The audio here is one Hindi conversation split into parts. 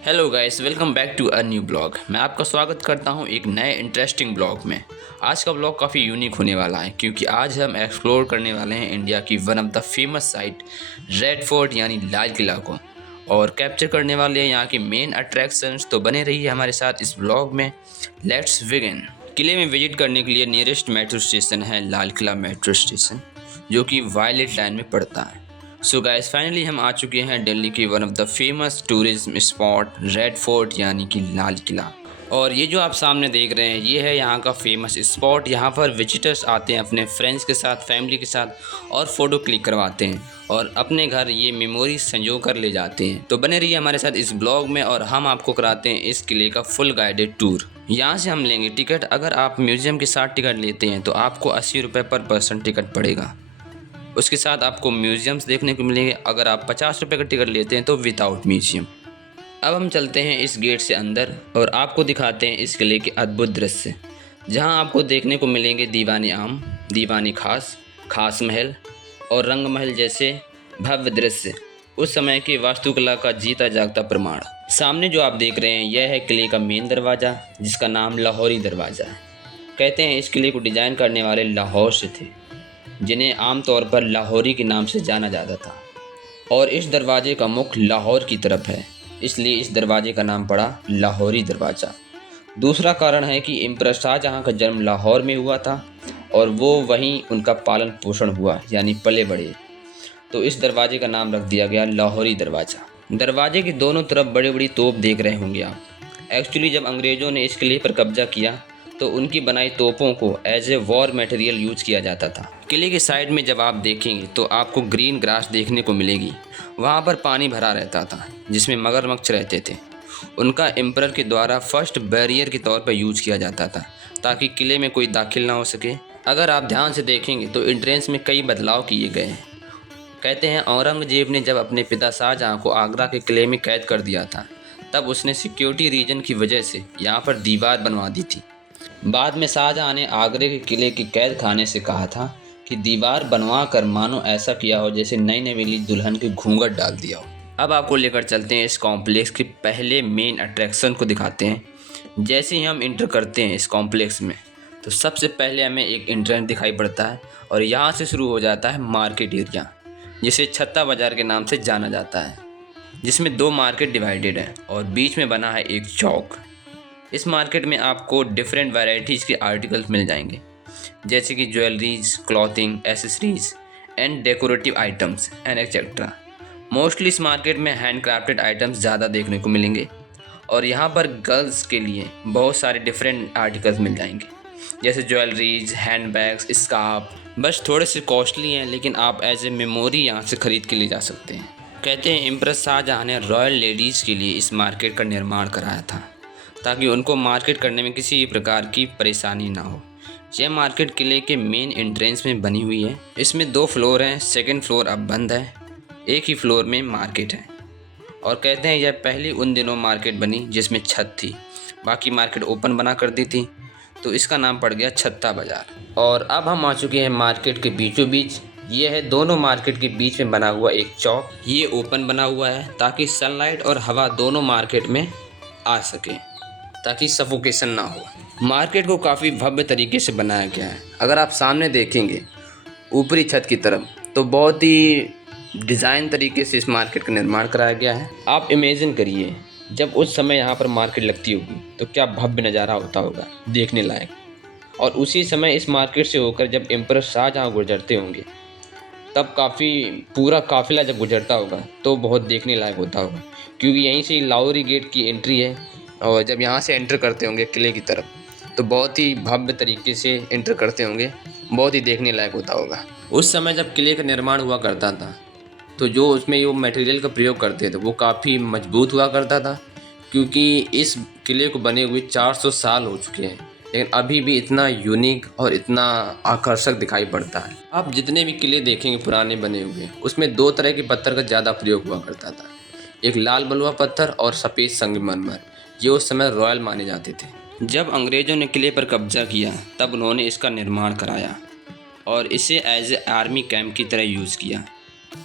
Hello guys, welcome back to a new blog. मैं आपका स्वागत करता हूं एक नए इंटरेस्टिंग ब्लॉग में। आज का ब्लॉग काफ़ी यूनिक होने वाला है क्योंकि आज हम एक्सप्लोर करने वाले हैं इंडिया की one of the famous site red fort यानी लाल किला को, और कैप्चर करने वाले हैं यहाँ की मेन अट्रैक्शंस। तो बने रहिए हमारे साथ इस ब्लॉग में। Let's begin. किले में विजिट करने के लिए नियरेस्ट मेट्रो स्टेशन है लाल किला मेट्रो स्टेशन, जो कि वायलेट लाइन में पड़ता है। सो गाइस, फाइनली हम आ चुके हैं दिल्ली की one of the famous tourism spot red fort यानी कि लाल किला। और ये जो आप सामने देख रहे हैं ये है यहाँ का फेमस स्पॉट। यहाँ पर विजिटर्स आते हैं अपने फ्रेंड्स के साथ, फैमिली के साथ, और फ़ोटो क्लिक करवाते हैं और अपने घर ये मेमोरी संजो कर ले जाते हैं। तो बने रहिए हमारे साथ इस ब्लॉग में और हम आपको कराते हैं इस किले का फुल गाइडेड टूर। यहाँ से हम लेंगे टिकट। अगर आप म्यूज़ियम के साथ टिकट लेते हैं तो आपको 80 रुपये पर पर्सन टिकट पड़ेगा। उसके साथ आपको म्यूज़ियम्स देखने को मिलेंगे। अगर आप 50 रुपये का टिकट लेते हैं तो विदाउट म्यूज़ियम। अब हम चलते हैं इस गेट से अंदर और आपको दिखाते हैं इस किले के अद्भुत दृश्य, जहां आपको देखने को मिलेंगे दीवानी आम, दीवानी खास, खास महल और रंग महल जैसे भव्य दृश्य, उस समय की वास्तुकला का जीता जागता प्रमाण। सामने जो आप देख रहे हैं यह है किले का मेन दरवाज़ा, जिसका नाम लाहौरी दरवाज़ा है। कहते हैं इस किले को डिज़ाइन करने वाले लाहौर से थे, जिन्हें आमतौर पर लाहौरी के नाम से जाना जाता था। और इस दरवाजे का मुख लाहौर की तरफ है, इसलिए इस दरवाजे का नाम पड़ा लाहौरी दरवाज़ा। दूसरा कारण है कि इम्परर शाहजहाँ का जन्म लाहौर में हुआ था और वो वहीं उनका पालन पोषण हुआ, यानी पले बढ़े, तो इस दरवाजे का नाम रख दिया गया लाहौरी दरवाज़ा। दरवाजे की दोनों तरफ बड़ी बड़ी तोप देख रहे होंगे आप। एक्चुअली जब अंग्रेज़ों ने इस किले पर कब्जा किया तो उनकी बनाई तोपों को as a war material use किया जाता था। किले के साइड में जब आप देखेंगे तो आपको ग्रीन ग्रास देखने को मिलेगी। वहाँ पर पानी भरा रहता था जिसमें मगरमच्छ रहते थे। उनका एम्परर के द्वारा फर्स्ट बैरियर के तौर पर यूज किया जाता था ताकि किले में कोई दाखिल ना हो सके। अगर आप ध्यान से देखेंगे तो एंट्रेंस में कई बदलाव किए गए हैं। कहते हैं औरंगजेब ने जब अपने पिता शाहजहाँ को आगरा के किले में कैद कर दिया था तब उसने सिक्योरिटी रीजन की वजह से यहाँ पर दीवार बनवा दी थी। बाद में शाहजहाँ ने आगरे के किले के कैद खाने से कहा था कि दीवार बनवा कर मानो ऐसा किया हो जैसे नई नवेली दुल्हन के घूंघट डाल दिया हो। अब आपको लेकर चलते हैं इस कॉम्प्लेक्स के पहले मेन अट्रैक्शन को दिखाते हैं। जैसे ही हम इंटर करते हैं इस कॉम्प्लेक्स में तो सबसे पहले हमें एक इंटरनेट दिखाई पड़ता है और यहाँ से शुरू हो जाता है मार्केट एरिया, जिसे छत्ता बाज़ार के नाम से जाना जाता है, जिसमें दो मार्केट डिवाइडेड है और बीच में बना है एक चौक। इस मार्केट में आपको डिफरेंट वैरायटीज़ के आर्टिकल्स मिल जाएंगे, जैसे कि jewelleries, clothing, accessories and decorative items and etcetera. Mostly इस मार्केट में हैंड क्राफ्टेड आइटम्स ज़्यादा देखने को मिलेंगे और यहाँ पर गर्ल्स के लिए बहुत सारे डिफरेंट आर्टिकल्स मिल जाएंगे, जैसे ज्वेलरीज, हैंड बैग्स, स्कार्फ। बस थोड़े से कॉस्टली हैं लेकिन आप एज ए मेमोरी यहाँ से ख़रीद के ले जा सकते हैं। कहते हैं इम्प्रेस शाहजहाँ ने रॉयल लेडीज़ के लिए इस मार्केट का निर्माण कराया था ताकि उनको मार्केट करने में किसी प्रकार की परेशानी ना हो। यह मार्केट किले के मेन एंट्रेंस में बनी हुई है। इसमें 2 फ्लोर हैं, सेकंड फ्लोर अब बंद है, एक ही फ्लोर में मार्केट है। और कहते हैं यह पहली उन दिनों मार्केट बनी जिसमें छत थी, बाकी मार्केट ओपन बना कर दी थी, तो इसका नाम पड़ गया छत्ता बाज़ार। और अब हम आ चुके हैं मार्केट के बीचों बीच। ये है दोनों मार्केट के बीच में बना हुआ एक चौक। ये ओपन बना हुआ है ताकि सनलाइट और हवा दोनों मार्केट में आ सके, ताकि सफोकेशन ना हो। मार्केट को काफ़ी भव्य तरीके से बनाया गया है। अगर आप सामने देखेंगे ऊपरी छत की तरफ तो बहुत ही डिज़ाइन तरीके से इस मार्केट का निर्माण कराया गया है। आप इमेजिन करिए जब उस समय यहाँ पर मार्केट लगती होगी तो क्या भव्य नज़ारा होता होगा, देखने लायक। और उसी समय इस मार्केट से होकर जब एम्परर शाहजहाँ गुजरते होंगे तब काफ़ी पूरा काफिला जब गुजरता होगा तो बहुत देखने लायक होता होगा, क्योंकि यहीं से लाहौरी गेट की एंट्री है और जब यहाँ से एंटर करते होंगे किले की तरफ तो बहुत ही भव्य तरीके से एंटर करते होंगे, बहुत ही देखने लायक होता होगा। उस समय जब किले का निर्माण हुआ करता था तो जो उसमें वो मटेरियल का प्रयोग करते थे वो काफ़ी मजबूत हुआ करता था, क्योंकि इस किले को बने हुए 400 साल हो चुके हैं लेकिन अभी भी इतना यूनिक और इतना आकर्षक दिखाई पड़ता है। आप जितने भी किले देखेंगे पुराने बने हुए उसमें 2 तरह के पत्थर का ज़्यादा प्रयोग हुआ करता था, एक लाल बलुआ पत्थर और सफ़ेद संगमरमर। ये उस समय रॉयल माने जाते थे। जब अंग्रेज़ों ने किले पर कब्जा किया तब उन्होंने इसका निर्माण कराया और इसे एज ए आर्मी कैंप की तरह यूज़ किया।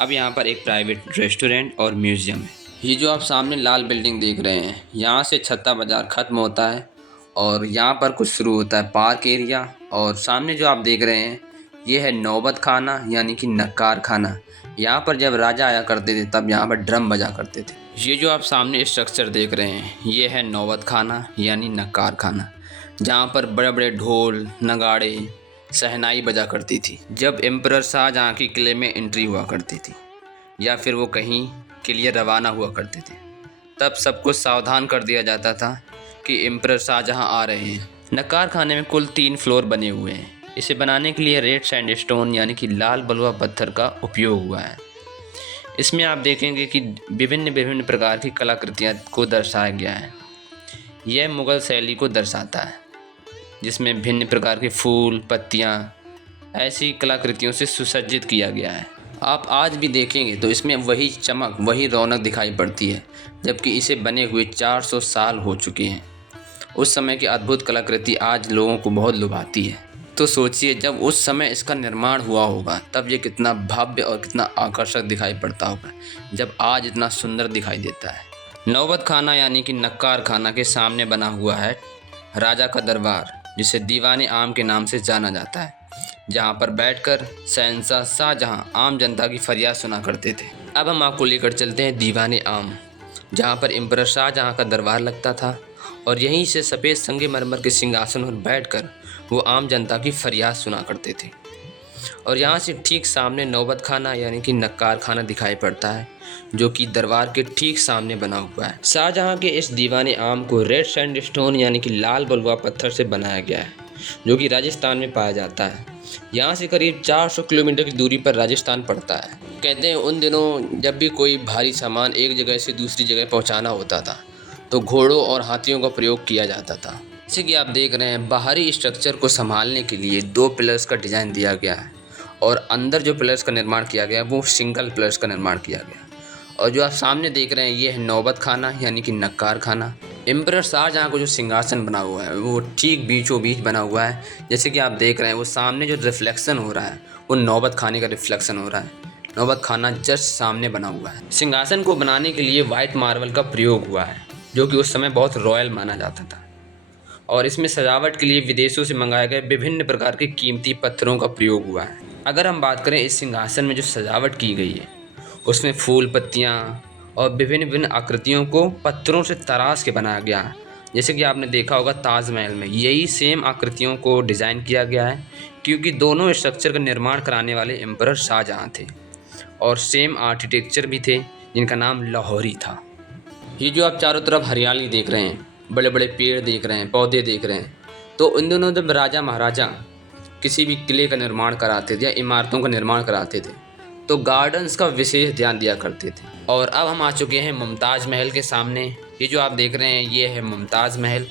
अब यहाँ पर एक प्राइवेट रेस्टोरेंट और म्यूज़ियम है। ये जो आप सामने लाल बिल्डिंग देख रहे हैं, यहाँ से छत्ता बाज़ार ख़त्म होता है और यहाँ पर कुछ शुरू होता है पार्क एरिया। और सामने जो आप देख रहे हैं ये है नौबत खाना यानी कि नक्कार खाना। यहाँ पर जब राजा आया करते थे तब यहाँ पर ड्रम बजा करते थे। ये जो आप सामने स्ट्रक्चर देख रहे हैं ये है नौबत खाना यानी नक्कार खाना, जहाँ पर बड़े बड़े ढोल नगाड़े शहनाई बजा करती थी जब एम्परर शाहजहाँ की किले में एंट्री हुआ करती थी या फिर वो कहीं के लिए रवाना हुआ करते थे। तब सबको सावधान कर दिया जाता था कि एम्परर शाहजहाँ आ रहे हैं। नक्कार खाने में कुल 3 फ्लोर बने हुए हैं। इसे बनाने के लिए रेड सैंडस्टोन यानी कि लाल बलुआ पत्थर का उपयोग हुआ है। इसमें आप देखेंगे कि विभिन्न विभिन्न प्रकार की कलाकृतियाँ को दर्शाया गया है। यह मुग़ल शैली को दर्शाता है जिसमें भिन्न प्रकार के फूल पत्तियाँ ऐसी कलाकृतियों से सुसज्जित किया गया है। आप आज भी देखेंगे तो इसमें वही चमक वही रौनक दिखाई पड़ती है, जबकि इसे बने हुए 400 साल हो चुके हैं। उस समय की अद्भुत कलाकृति आज लोगों को बहुत लुभाती है। तो सोचिए जब उस समय इसका निर्माण हुआ होगा तब ये कितना भव्य और कितना आकर्षक दिखाई पड़ता होगा, जब आज इतना सुंदर दिखाई देता है। नौबत खाना यानी कि नक्कार खाना के सामने बना हुआ है राजा का दरबार, जिसे दीवाने आम के नाम से जाना जाता है, जहाँ पर बैठकर शहंशाह शाहजहाँ आम जनता की फरियाद सुना करते थे। अब हम आपको लेकर चलते हैं दीवाने आम, जहाँ पर एम्परर शाहजहाँ का दरबार लगता था और यहीं से सफ़ेद संगमरमर के सिंहासन पर बैठकर वो आम जनता की फरियाद सुना करते थे। और यहाँ से ठीक सामने नौबत खाना यानी कि नक्कार खाना दिखाई पड़ता है, जो कि दरबार के ठीक सामने बना हुआ है। शाहजहाँ के इस दीवाने आम को रेड सैंडस्टोन यानी कि लाल बलुआ पत्थर से बनाया गया है, जो कि राजस्थान में पाया जाता है। यहाँ से करीब 400 किलोमीटर की दूरी पर राजस्थान पड़ता है। कहते हैं उन दिनों जब भी कोई भारी सामान एक जगह से दूसरी जगह पहुँचाना होता था तो घोड़ों और हाथियों का प्रयोग किया जाता था। जैसे कि आप देख रहे हैं बाहरी स्ट्रक्चर को संभालने के लिए 2 पिलर्स का डिज़ाइन दिया गया है और अंदर जो पिलर्स का निर्माण किया गया है वो सिंगल पिलर्स का निर्माण किया गया है। और जो आप सामने देख रहे हैं ये है नौबत खाना यानी कि नक्कार खाना। एम्परर शाहजहाँ को जो सिंहासन बना हुआ है वो ठीक बीचों बीच बना हुआ है। जैसे कि आप देख रहे हैं वो सामने जो रिफ्लेक्शन हो रहा है वो नौबत खाने का रिफ्लेक्शन हो रहा है। नौबत खाना जस्ट सामने बना हुआ है। सिंहासन को बनाने के लिए वाइट मार्बल का प्रयोग हुआ है, जो कि उस समय बहुत रॉयल माना जाता था। और इसमें सजावट के लिए विदेशों से मंगाए गए विभिन्न प्रकार के कीमती पत्थरों का प्रयोग हुआ है। अगर हम बात करें इस सिंहासन में जो सजावट की गई है उसमें फूल पत्तियाँ और विभिन्न विभिन्न आकृतियों को पत्थरों से तराश के बनाया गया है। जैसे कि आपने देखा होगा ताजमहल में यही सेम आकृतियों को डिज़ाइन किया गया है, क्योंकि दोनों स्ट्रक्चर का निर्माण कराने वाले एम्परर शाहजहाँ थे और सेम आर्किटेक्चर भी थे जिनका नाम लाहौरी था। ये जो आप चारों तरफ हरियाली देख रहे हैं, बड़े बड़े पेड़ देख रहे हैं, पौधे देख रहे हैं, तो इन दिनों जब राजा महाराजा किसी भी किले का निर्माण कराते थे या इमारतों का निर्माण कराते थे तो गार्डन्स का विशेष ध्यान दिया करते थे। और अब हम आ चुके हैं मुमताज़ महल के सामने। ये जो आप देख रहे हैं ये है मुमताज़ महल।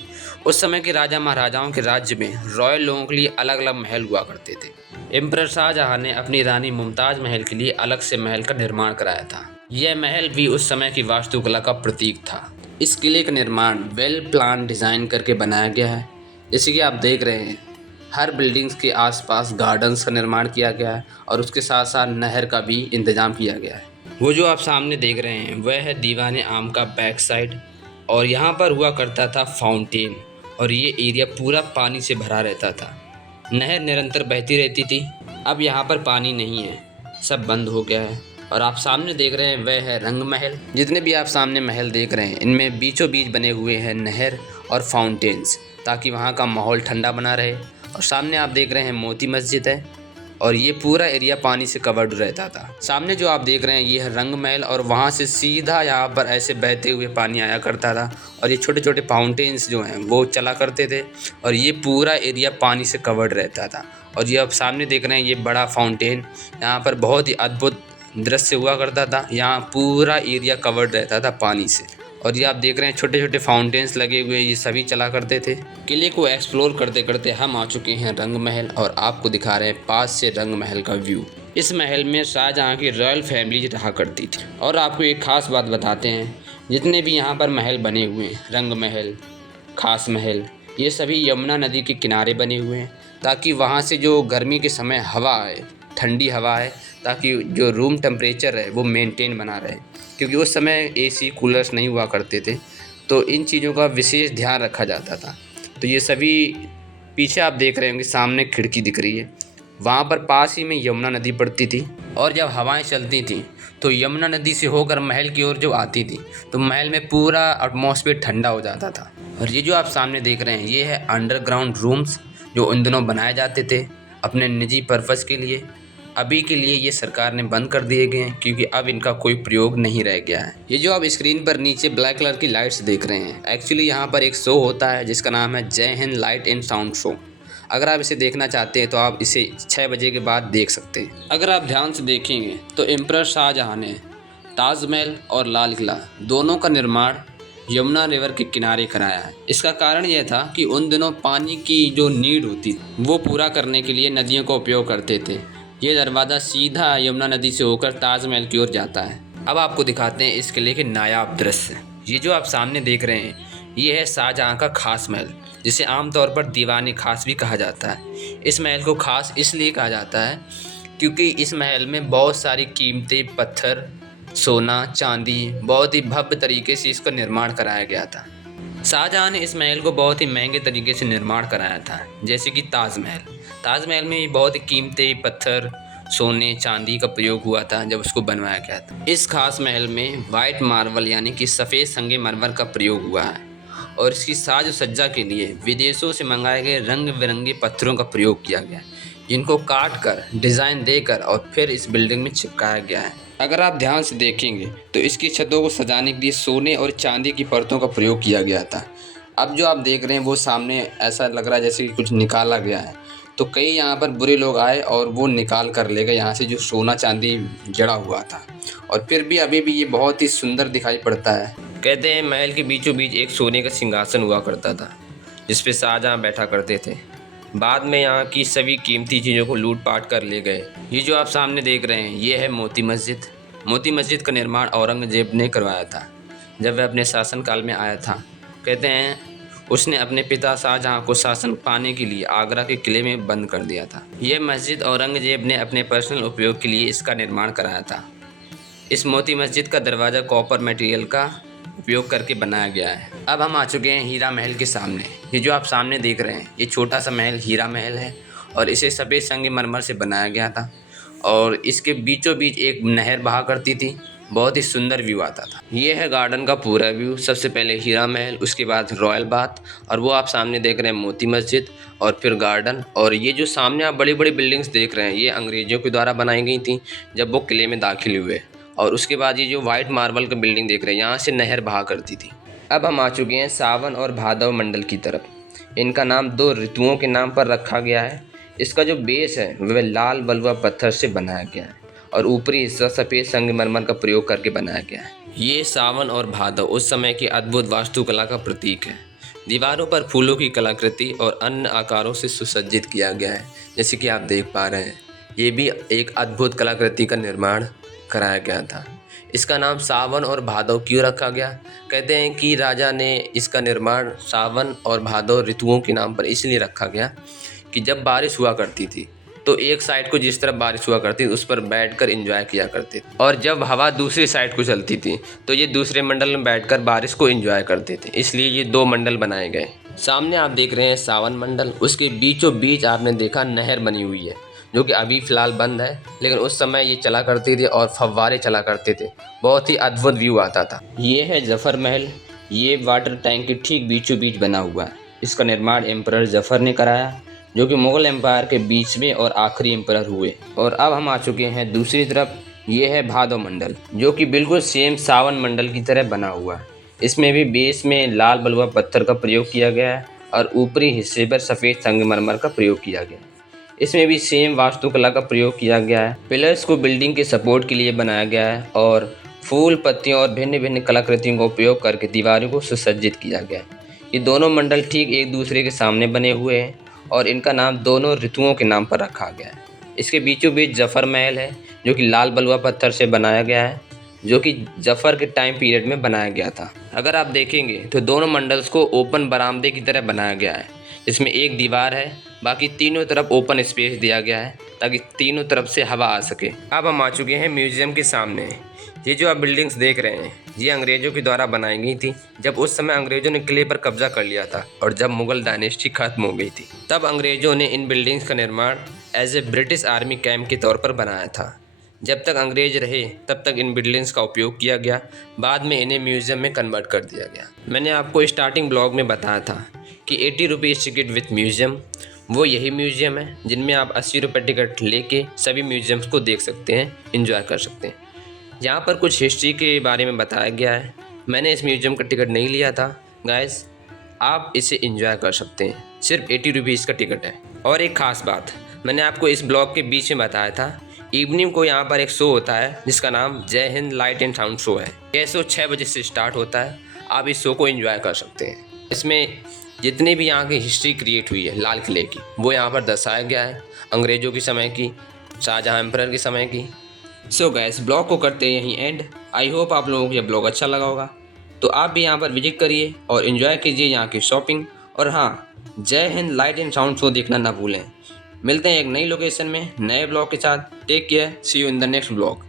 उस समय के राजा महाराजाओं के राज्य में रॉयल लोगों के लिए अलग अलग महल हुआ करते थे। एम्परर शाहजहाँ ने अपनी रानी मुमताज़ महल के लिए अलग से महल का निर्माण कराया था। यह महल भी उस समय की वास्तुकला का प्रतीक था। इस किले का निर्माण वेल प्लान डिज़ाइन करके बनाया गया है। जैसे कि आप देख रहे हैं हर बिल्डिंग्स के आसपास गार्डन्स का निर्माण किया गया है और उसके साथ साथ नहर का भी इंतज़ाम किया गया है। वो जो आप सामने देख रहे हैं वह है दीवाने आम का बैक साइड, और यहाँ पर हुआ करता था फाउंटेन और ये एरिया पूरा पानी से भरा रहता था। नहर निरंतर बहती रहती थी। अब यहाँ पर पानी नहीं है, सब बंद हो गया है। और आप सामने देख रहे हैं वह है रंग महल। जितने भी आप सामने महल देख रहे हैं इनमें बीचों बीच बने हुए हैं नहर और फाउंटेन्स, ताकि वहाँ का माहौल ठंडा बना रहे। और सामने आप देख रहे हैं मोती मस्जिद है और ये पूरा एरिया पानी से कवर्ड रहता था। सामने जो आप देख रहे हैं ये है रंग महल और वहाँ से सीधा यहाँ पर ऐसे बहते हुए पानी आया करता था और ये छोटे छोटे फाउंटेन्स जो हैं वो चला करते थे और ये पूरा एरिया पानी से कवर्ड रहता था। और ये आप सामने देख रहे हैं ये बड़ा फाउंटेन, यहाँ पर बहुत ही अद्भुत दृश्य हुआ करता था। यहाँ पूरा एरिया कवर्ड रहता था पानी से। और ये आप देख रहे हैं छोटे छोटे फाउंटेन्स लगे हुए, ये सभी चला करते थे। किले को एक्सप्लोर करते करते हम आ चुके हैं रंग महल और आपको दिखा रहे हैं पास से रंग महल का व्यू। इस महल में शाहजहाँ की रॉयल फैमिली रहा करती थी। और आपको एक ख़ास बात बताते हैं, जितने भी यहाँ पर महल बने हुए हैं, रंग महल, खास महल, ये सभी यमुना नदी के किनारे बने हुए हैं, ताकि वहाँ से जो गर्मी के समय हवा आए ठंडी हवा है, ताकि जो रूम टेम्परेचर है वो मेंटेन बना रहे, क्योंकि उस समय एसी कूलर्स नहीं हुआ करते थे, तो इन चीज़ों का विशेष ध्यान रखा जाता था। तो ये सभी पीछे आप देख रहे होंगे, सामने खिड़की दिख रही है, वहाँ पर पास ही में यमुना नदी पड़ती थी, और जब हवाएं चलती थी तो यमुना नदी से होकर महल की ओर जो आती थी, तो महल में पूरा एटमॉस्फेयर ठंडा हो जाता था। और ये जो आप सामने देख रहे हैं, ये है अंडरग्राउंड रूम्स, जो उन दिनों बनाए जाते थे अपने निजी पर्पज़ के लिए। अभी के लिए ये सरकार ने बंद कर दिए गए हैं, क्योंकि अब इनका कोई प्रयोग नहीं रह गया है। ये जो आप स्क्रीन पर नीचे ब्लैक कलर की लाइट्स देख रहे हैं, एक्चुअली यहाँ पर एक शो होता है जिसका नाम है जय Hind light and sound show. अगर आप इसे देखना चाहते हैं तो आप इसे 6 बजे के बाद देख सकते हैं। अगर आप ध्यान से देखेंगे तो एम्परर शाहजहां ने ताजमहल और लाल किला दोनों का निर्माण यमुना रिवर के किनारे कराया है। इसका कारण यह था कि उन दिनों पानी की जो नीड होती वो पूरा करने के लिए नदियों का उपयोग करते थे। ये दरवाज़ा सीधा यमुना नदी से होकर ताजमहल की ओर जाता है। अब आपको दिखाते हैं इस किले के नायाब दृश्य। ये जो आप सामने देख रहे हैं, ये है शाहजहां का खास महल, जिसे आमतौर पर दीवान खास भी कहा जाता है। इस महल को खास इसलिए कहा जाता है क्योंकि इस महल में बहुत सारी कीमती पत्थर, सोना, चांदी, बहुत ही भव्य तरीके से इसका निर्माण कराया गया था। शाहजहां ने इस महल को बहुत ही महंगे तरीके से निर्माण कराया था, जैसे कि ताजमहल में बहुत ही कीमती पत्थर, सोने, चांदी का प्रयोग हुआ था जब उसको बनवाया गया था। इस खास महल में वाइट मार्बल यानी कि सफ़ेद संगमरमर का प्रयोग हुआ है, और इसकी साज सज्जा के लिए विदेशों से मंगाए गए रंग बिरंगे पत्थरों का प्रयोग किया गया है, जिनको काट कर डिज़ाइन देकर और फिर इस बिल्डिंग में चिपकाया गया है। अगर आप ध्यान से देखेंगे तो इसकी छतों को सजाने के लिए सोने और चांदी की परतों का प्रयोग किया गया था। अब जो आप देख रहे हैं वो सामने ऐसा लग रहा है जैसे कि कुछ निकाला गया है, तो कई यहाँ पर बुरे लोग आए और वो निकाल कर ले गए यहाँ से जो सोना चांदी जड़ा हुआ था, और फिर भी अभी भी ये बहुत ही सुंदर दिखाई पड़ता है। कहते हैं महल के बीचों बीच एक सोने का सिंहासन हुआ करता था, जिस पे शाहजहां बैठा करते थे। बाद में यहाँ की सभी कीमती चीज़ों को लूट पाट कर ले गए। ये जो आप सामने देख रहे हैं, ये है मोती मस्जिद। मोती मस्जिद का निर्माण औरंगजेब ने करवाया था जब वह अपने शासनकाल में आया था। कहते हैं उसने अपने पिता शाहजहां को शासन पाने के लिए आगरा के किले में बंद कर दिया था। यह मस्जिद औरंगजेब ने अपने पर्सनल उपयोग के लिए इसका निर्माण कराया था। इस मोती मस्जिद का दरवाज़ा कॉपर मटेरियल का उपयोग करके बनाया गया है। अब हम आ चुके हैं हीरा महल के सामने। ये जो आप सामने देख रहे हैं, ये छोटा सा महल हीरा महल है, और इसे सफ़ेद संगमरमर से बनाया गया था, और इसके बीचों बीच एक नहर बहा करती थी। बहुत ही सुंदर व्यू आता था। ये है गार्डन का पूरा व्यू। सबसे पहले हीरा महल, उसके बाद रॉयल बाथ, और वो आप सामने देख रहे हैं मोती मस्जिद, और फिर गार्डन। और ये जो सामने आप बड़ी बड़ी बिल्डिंग्स देख रहे हैं, ये अंग्रेज़ों के द्वारा बनाई गई थी जब वो किले में दाखिल हुए। और उसके बाद ये जो वाइट मार्बल का बिल्डिंग देख रहे हैं, यहाँ से नहर बहा करती थी। अब हम आ चुके हैं सावन और भादव मंडल की तरफ। इनका नाम 2 ऋतुओं के नाम पर रखा गया है। इसका जो बेस है वह लाल बलुआ पत्थर से बनाया गया है, और ऊपरी हिस्सा सफ़ेद संगमरमर का प्रयोग करके बनाया गया है। ये सावन और भादव उस समय की अद्भुत वास्तुकला का प्रतीक है। दीवारों पर फूलों की कलाकृति और अन्य आकारों से सुसज्जित किया गया है, जैसे कि आप देख पा रहे हैं। ये भी एक अद्भुत कलाकृति का निर्माण कराया गया था। इसका नाम सावन और भादव क्यों रखा गया? कहते हैं कि राजा ने इसका निर्माण सावन और भादव ऋतुओं के नाम पर इसलिए रखा गया कि जब बारिश हुआ करती थी तो एक साइड को जिस तरफ बारिश हुआ करती थी उस पर बैठकर एंजॉय किया करते थे, और जब हवा दूसरी साइड को चलती थी तो ये दूसरे मंडल में बैठकर बारिश को एंजॉय करते थे। इसलिए ये 2 मंडल बनाए गए। सामने आप देख रहे हैं सावन मंडल, उसके बीचों बीच आपने देखा नहर बनी हुई है, जो कि अभी फ़िलहाल बंद है, लेकिन उस समय ये चला करती थी और फव्वारे चला करते थे। बहुत ही अद्भुत व्यू आता था। ये है जफ़र महल। ये वाटर टैंक के ठीक बीचों बीच बना हुआ है। इसका निर्माण एम्परर जफ़र ने कराया, जो कि मुग़ल एम्पायर के बीच में और आखिरी एम्परर हुए। और अब हम आ चुके हैं दूसरी तरफ। ये है भादव मंडल, जो कि बिल्कुल सेम सावन मंडल की तरह बना हुआ है। इसमें भी बेस में लाल बलुआ पत्थर का प्रयोग किया गया है, और ऊपरी हिस्से पर सफ़ेद संगमरमर का प्रयोग किया गया है। इसमें भी सेम वास्तुकला का प्रयोग किया गया है। पिलर्स को बिल्डिंग के सपोर्ट के लिए बनाया गया है, और फूल, पत्तियों और भिन्न भिन्न कलाकृतियों का उपयोग करके दीवारों को सुसज्जित किया गया है। ये दोनों मंडल ठीक एक दूसरे के सामने बने हुए हैं, और इनका नाम दोनों ऋतुओं के नाम पर रखा गया है। इसके बीचों बीच जफ़र महल है, जो कि लाल बलुआ पत्थर से बनाया गया है, जो कि जफ़र के टाइम पीरियड में बनाया गया था। अगर आप देखेंगे तो दोनों मंडल्स को ओपन बरामदे की तरह बनाया गया है, इसमें एक दीवार है बाकी तीनों तरफ ओपन स्पेस दिया गया है ताकि तीनों तरफ से हवा आ सके। अब हम आ चुके हैं म्यूजियम के सामने। ये जो आप बिल्डिंग्स देख रहे हैं ये अंग्रेज़ों के द्वारा बनाई गई थी जब उस समय अंग्रेज़ों ने किले पर कब्जा कर लिया था और जब मुगल डायनेस्टी खत्म हो गई थी तब अंग्रेज़ों ने इन बिल्डिंग्स का निर्माण as a British army camp के तौर पर बनाया था। जब तक अंग्रेज रहे तब तक इन बिल्डिंग्स का उपयोग किया गया, बाद में इन्हें म्यूज़ियम में कन्वर्ट कर दिया गया। मैंने आपको स्टार्टिंग ब्लॉग में बताया था कि 80 रुपीज़ टिकट विथ म्यूज़ियम वो यही म्यूज़ियम है जिनमें आप 80 रुपये टिकट लेके सभी म्यूज़ियम्स को देख सकते हैं, एंजॉय कर सकते हैं। यहाँ पर कुछ हिस्ट्री के बारे में बताया गया है। मैंने इस म्यूज़ियम का टिकट नहीं लिया था गाइस, आप इसे एंजॉय कर सकते हैं, सिर्फ 80 रुपीज़ का टिकट है। और एक ख़ास बात मैंने आपको इस ब्लॉग के बीच में बताया था, इवनिंग को यहाँ पर एक शो होता है जिसका नाम जय Hind light and sound show है। यह शो 6 बजे से स्टार्ट होता है, आप इस शो को एंजॉय कर सकते हैं। इसमें जितने भी यहाँ की हिस्ट्री क्रिएट हुई है लाल किले की वो यहाँ पर दर्शाया गया है, अंग्रेज़ों के समय की, शाहजहाँ एम्परर के समय की। सो गैस ब्लॉग को करते हैं यहीं एंड। आई होप आप लोगों को यह ब्लॉग अच्छा लगा होगा, तो आप भी यहाँ पर विजिट करिए और एंजॉय कीजिए यहाँ की शॉपिंग। और हाँ, जय Hind light and sound show देखना ना भूलें। मिलते हैं एक नई लोकेशन में नए ब्लॉग के साथ। Take care, see you in the next blog.